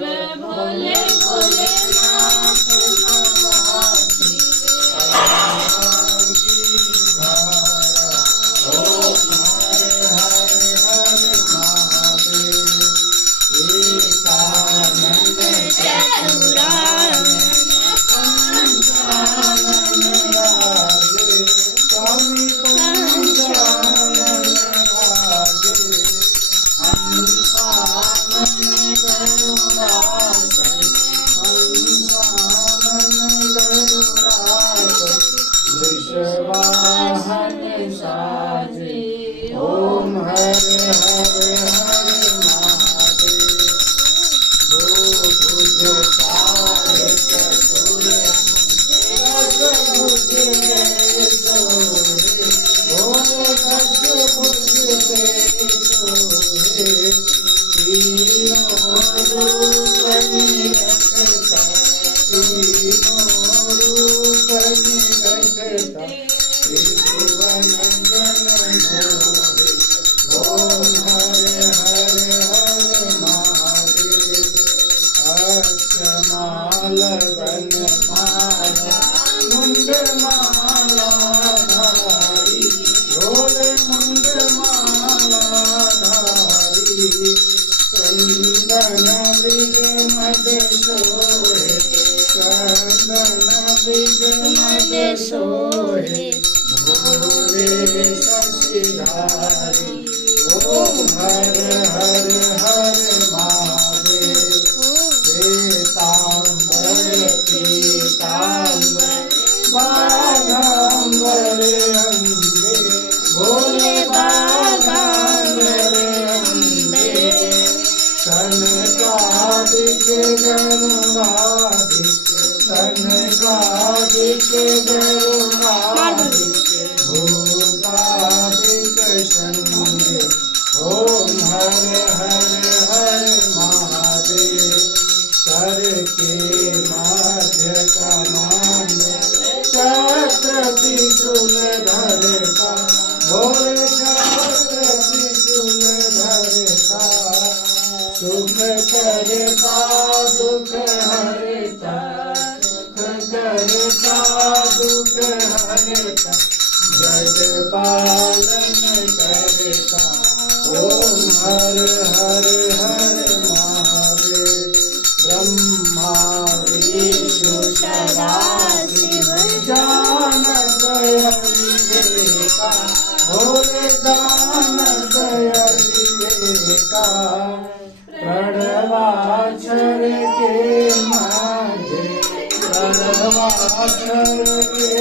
शिव भोले भोलेनाथ नमः ओम हर हर हर महादेव। दो भुज चार चतुर दस भुज के सोहे, भोले दस भुज के सोहे। तीनों रूप निरखता, तीनों रूप निरखता, त्रिभुवन जन मोहे। ओम हर हर हर महादेव। अक्षमाल वनमाला मुंड माला धारी, भोले मुंड माला धारी। चंदन मृग मद सोहे, चंदन मृग मद सोहे। भोले शशिधारी। ओम हर हर हर महादेव। श्वेतांबर पीतांबर बाघांबर अंगे, भोले बाघांबर अंगे। सनकादिक गरुड़ादिक, सनकादिक गरुड़ादिक, भूतादिक संगे। ओम हर हर हर महादेव। कर के मध्य कमांड, चक्र त्रिशूल धरता, भोले चक्र त्रिशूल धरता। सुख करता दुख हरता, सुख करता दुख हरता, जग पालन करता। ओम हर हर हर महादेव। ब्रह्मा विष्णु सदा शिव जानत विवेका, भोले जानत विवेका। प्रणवाक्षर के मध्य, प्रणवाक्षर के